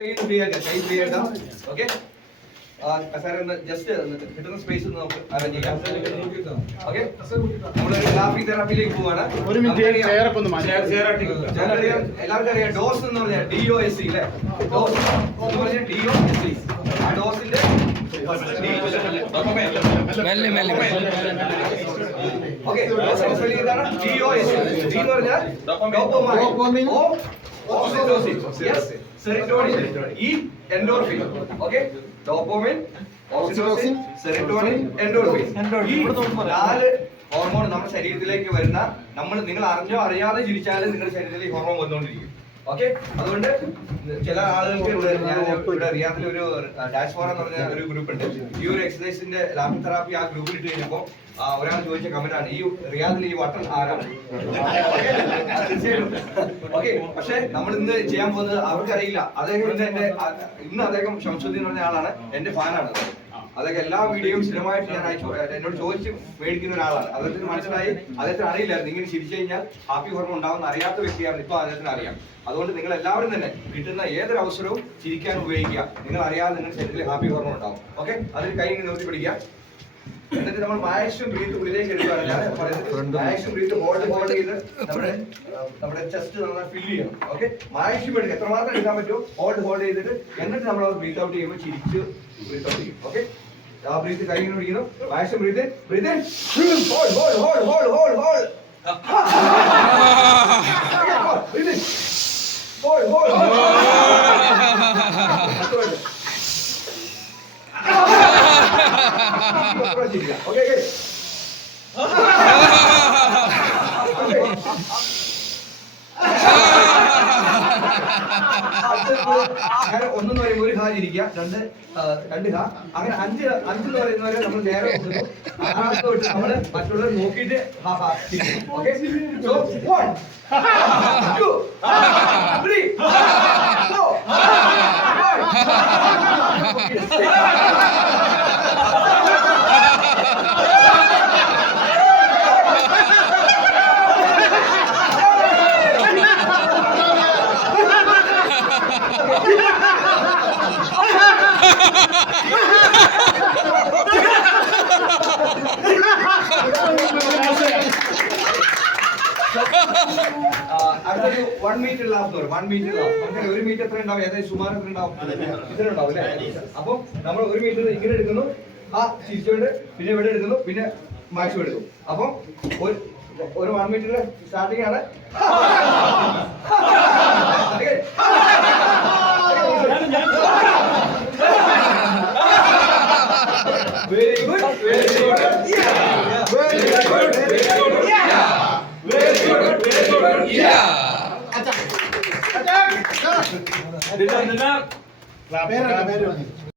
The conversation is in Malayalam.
ഓക്കെ ജസ്റ്റ് കിട്ടുന്ന സ്പേസ് നമുക്ക് അറേഞ്ച് ചെയ്യാം. ഓക്കെ, നമ്മളൊരു ഗ്രാഫിക് തെറാപ്പിയിലേക്ക് പോവാണ്. എല്ലാവർക്കും അറിയാം ഡോസ് എന്ന് പറഞ്ഞാൽ DOSE അല്ലേ? ഡോസ് എന്ന് പറഞ്ഞാൽ DOSE. ആ ഡോസിന്റെ ഓക്കെ DOSE എന്ന് പറഞ്ഞാൽ ഡോപാമൈൻ, ഓക്സിറ്റോസിൻ, യെസ്, സെറോട്ടോണിൻ, ഈ endorphin. Okay, dopamine, oxytocin, serotonin, endorphin. ഈ 4 ഹോർമോൺ നമ്മുടെ ശരീരത്തിലേക്ക് വരുന്ന നിങ്ങൾ അറിഞ്ഞോ അറിയാതെ ചിരിച്ചാലും നിങ്ങളുടെ ശരീരത്തിലേക്ക് ഹോർമോൺ വന്നുകൊണ്ടിരിക്കും. ഓക്കെ, അതുകൊണ്ട് ചില ആളുകൾക്ക് ഇവിടെ റിയാദിൽ ഒരു ഡാഷ്ഫോർ എന്ന് പറഞ്ഞ ഒരു ഗ്രൂപ്പ് ഉണ്ട്. ഈ ഒരു എക്സസൈസിന്റെ ലാഫിംഗ് തെറാപ്പി ആ ഗ്രൂപ്പിൽ ഇട്ട് കഴിഞ്ഞപ്പോൾ ഒരാൾ ചോദിച്ച കമന്റ് ആണ്, ഈ റിയാദിൽ ഈ വട്ടൻ ആരാണ്? തീർച്ചയായിട്ടും. ഓക്കെ, പക്ഷെ നമ്മൾ ഇന്ന് ചെയ്യാൻ പോകുന്നത് അവർക്കറിയില്ല. ഇന്ന് അദ്ദേഹം ഷംസുദ്ദീൻ പറഞ്ഞ ആളാണ്, എന്റെ ഫാനാണ്. അതൊക്കെ എല്ലാ വീഡിയോയും സ്ഥിരമായിട്ട് ഞാൻ എന്നോട് ചോദിച്ച് മേടിക്കുന്ന ഒരാളാണ്. അദ്ദേഹത്തിന് മനസ്സിലായി, അദ്ദേഹത്തിന് അറിയില്ലായിരുന്നു ഇങ്ങനെ ചിരിച്ചു കഴിഞ്ഞാൽ ഹാപ്പി ഹോർമോൺ ഉണ്ടാവുന്ന അറിയാത്ത വ്യക്തിയാണ്. ഇപ്പൊ അദ്ദേഹത്തിന് അറിയാം. അതുകൊണ്ട് നിങ്ങൾ എല്ലാവരും തന്നെ കിട്ടുന്ന ഏതൊരു അവസരവും ചിരിക്കാൻ ഉപയോഗിക്കുക. നിങ്ങൾ അറിയാതെ നിങ്ങളുടെ ശരീരത്തിൽ ഹാപ്പി ഹോർമോൺ ഉണ്ടാവും. ഓക്കെ, അതിൽ കൈ നിർത്തി പിടിക്കുക. എന്നിട്ട് നമ്മൾ മാക്സിമം ബ്രീത്ത് ഉള്ളിലേക്ക് എടുക്കുകയാണ്. ഞാൻ പറയുന്നത് മാക്സിമം ബ്രീത്ത് ഹോൾഡ് ചെയ്ത് നമ്മുടെ ചെസ്റ്റ് നമ്മൾ ഫില്ല് ചെയ്യണം. ഓക്കെ, മാക്സിമം എടുക്കുക, എത്രമാത്രം എടുക്കാൻ പറ്റുമോ ഹോൾഡ് ചെയ്തിട്ട് എന്നിട്ട് നമ്മൾ ബ്രീത്ത് ഔട്ട് ചെയ്യുമ്പോൾ ചിരിച്ച് ബ്രീത്ത് ഔട്ട് ചെയ്യും. ഓക്കെ, ആ ബ്രീത്ത് കൈ ഇങ്ങനെ പിടിക്കണം. Maximum breath hold okay. ഒന്നെന്ന് പറയുമ്പോൾ ഒരു ഹാ ചിരിക്കുക, രണ്ട് ഹാ, അങ്ങനെ അഞ്ച് എന്ന് പറയുന്നവരെ നമ്മൾ നേരെ തൊട്ട് നമ്മള് മറ്റുള്ളവർ നോക്കിയിട്ട് ഹാ ഹാ ചിരിക്കും. ഓക്കെ, സോ 1 2 3 4 അടുത്തൊരു 1 മീറ്റർ ലാഫ്. 1 മീറ്റർ ലാഫ് അങ്ങനെ 1 മീറ്റർ എത്ര ഉണ്ടാവും? ഏതായാലും സുമാർ എത്ര ഉണ്ടാവും? ഇതിലുണ്ടാവും അല്ലേ? അപ്പൊ നമ്മൾ 1 മീറ്റർ ഇങ്ങനെ എടുക്കുന്നു, ആ ചിരിച്ചുകൊണ്ട്, പിന്നെ ഇവിടെ എടുക്കുന്നു, പിന്നെ മാക്സിമം എടുക്കും. അപ്പൊ ഒരു 1 മീറ്റർ സ്റ്റാർട്ടിംഗ് ആണ്. Very good, very good, very good, very good, very good, very good. പേര്